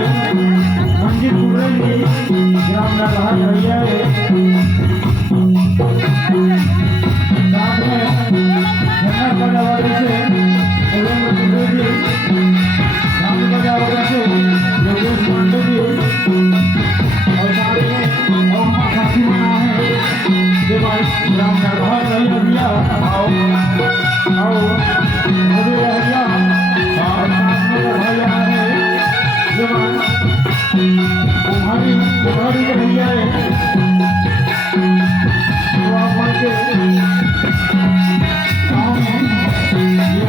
मंजिल कुर्रेली ग्राम नरहर भैया साथ में झन्नर बजावट से सुरेंद्र कुर्रेली ग्राम बजावट से योगेश पांडे जी और साथ में ओम साथी मना है देवाल ग्राम नरहर भैया आओ मधु भैया और साथ में भैया है तुम्हारी भैया है तो आप के गाँव में ये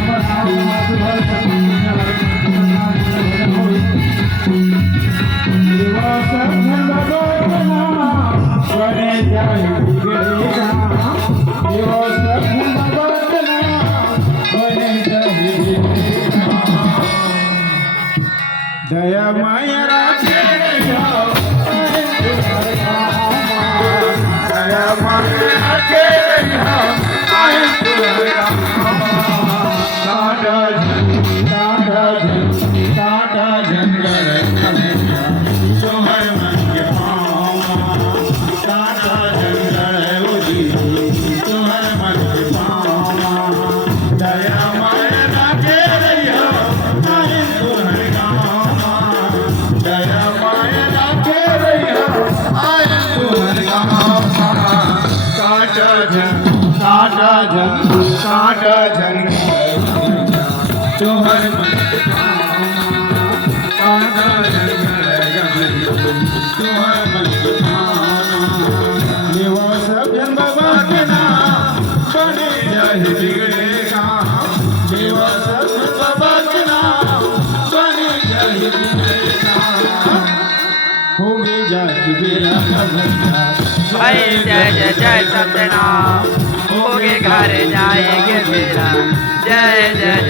दया माया राखे दया माया राखे जय जय जय सत्यनाम होगे घर जाएंगे मेरा जय जय।